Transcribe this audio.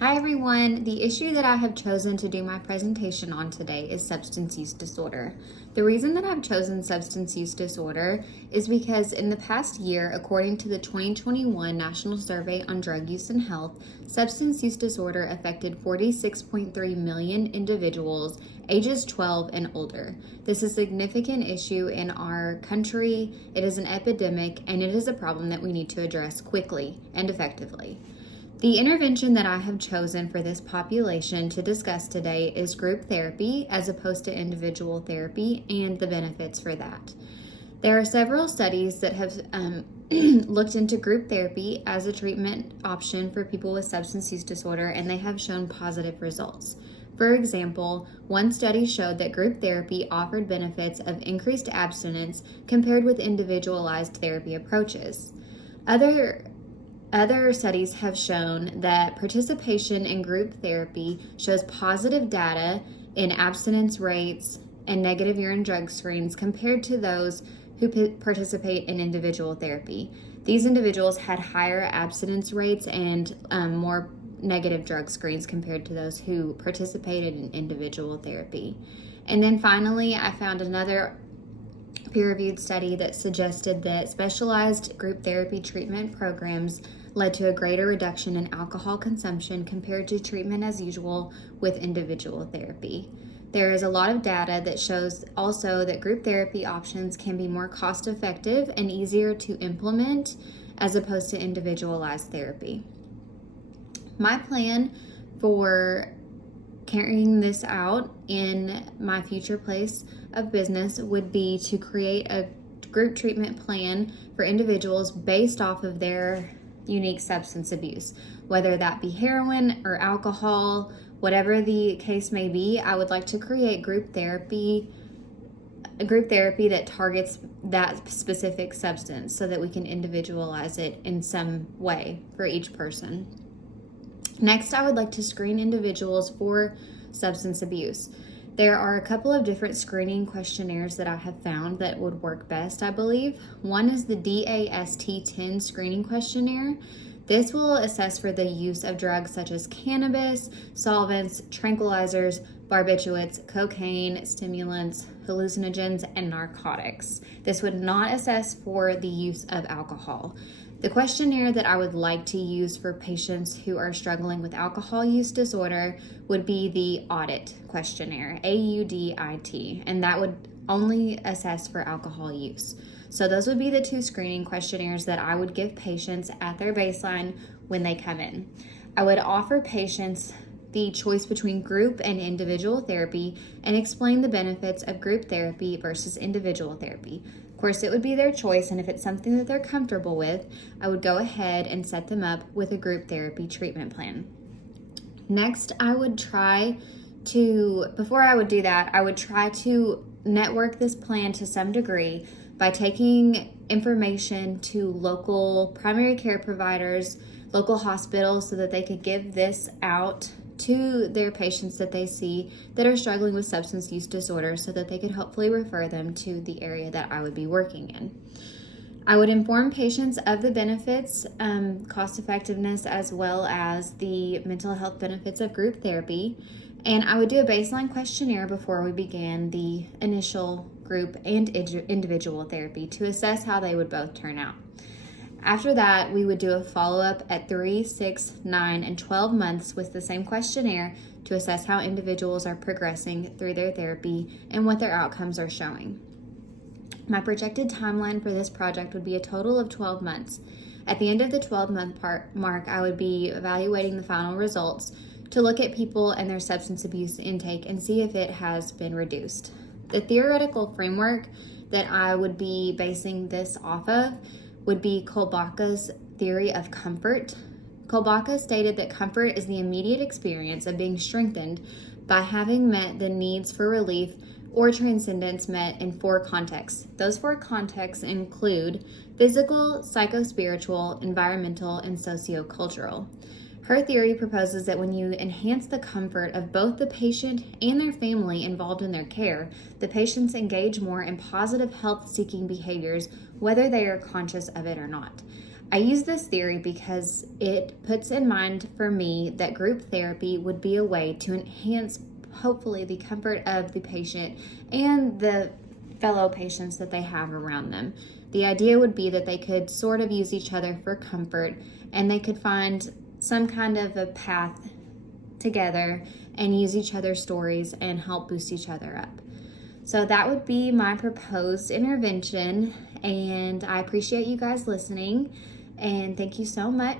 Hi everyone, the issue that I have chosen to do my presentation on today is substance use disorder. The reason that I've chosen substance use disorder is because in the past year, according to the 2021 National Survey on Drug Use and Health, substance use disorder affected 46.3 million individuals ages 12 and older. This is a significant issue in our country, it is an epidemic, and it is a problem that we need to address quickly and effectively. The intervention that I have chosen for this population to discuss today is group therapy as opposed to individual therapy and the benefits for that. There are several studies that have looked into group therapy as a treatment option for people with substance use disorder, and they have shown positive results. For example, one study showed that group therapy offered benefits of increased abstinence compared with individualized therapy approaches. Other studies have shown that participation in group therapy shows positive data in abstinence rates and negative urine drug screens compared to those who participate in individual therapy. These individuals had higher abstinence rates and more negative drug screens compared to those who participated in individual therapy. And then finally, I found another peer-reviewed study that suggested that specialized group therapy treatment programs led to a greater reduction in alcohol consumption compared to treatment as usual with individual therapy. There is a lot of data that shows also that group therapy options can be more cost-effective and easier to implement as opposed to individualized therapy. My plan for carrying this out in my future place of business would be to create a group treatment plan for individuals based off of their unique substance abuse, whether that be heroin or alcohol, whatever the case may be. I would like to create group therapy that targets that specific substance so that we can individualize it in some way for each person. Next, I would like to screen individuals for substance abuse. There are a couple of different screening questionnaires that I have found that would work best, I believe. One is the DAST-10 screening questionnaire. This will assess for the use of drugs such as cannabis, solvents, tranquilizers, barbiturates, cocaine, stimulants, hallucinogens, and narcotics. This would not assess for the use of alcohol. The questionnaire that I would like to use for patients who are struggling with alcohol use disorder would be the AUDIT questionnaire, AUDIT, and that would only assess for alcohol use. So those would be the two screening questionnaires that I would give patients at their baseline when they come in. I would offer patients the choice between group and individual therapy and explain the benefits of group therapy versus individual therapy. Of course, it would be their choice, and if it's something that they're comfortable with, I would go ahead and set them up with a group therapy treatment plan. Next, I would try to network this plan to some degree by taking information to local primary care providers, local hospitals, so that they could give this out to their patients that they see that are struggling with substance use disorder so that they could hopefully refer them to the area that I would be working in. I would inform patients of the benefits, cost effectiveness, as well as the mental health benefits of group therapy. And I would do a baseline questionnaire before we began the initial group and individual therapy to assess how they would both turn out. After that, we would do a follow-up at 3, 6, 9, and 12 months with the same questionnaire to assess how individuals are progressing through their therapy and what their outcomes are showing. My projected timeline for this project would be a total of 12 months. At the end of the 12-month mark, I would be evaluating the final results to look at people and their substance abuse intake and see if it has been reduced. The theoretical framework that I would be basing this off of would be Kolbaka's theory of comfort. Kolbaka stated that comfort is the immediate experience of being strengthened by having met the needs for relief or transcendence met in 4 contexts. Those 4 contexts include physical, psychospiritual, environmental, and sociocultural. Her theory proposes that when you enhance the comfort of both the patient and their family involved in their care, the patients engage more in positive health-seeking behaviors, whether they are conscious of it or not. I use this theory because it puts in mind for me that group therapy would be a way to enhance, hopefully, the comfort of the patient and the fellow patients that they have around them. The idea would be that they could sort of use each other for comfort, and they could find some kind of a path together and use each other's stories and help boost each other up. So that would be my proposed intervention, and I appreciate you guys listening, and thank you so much.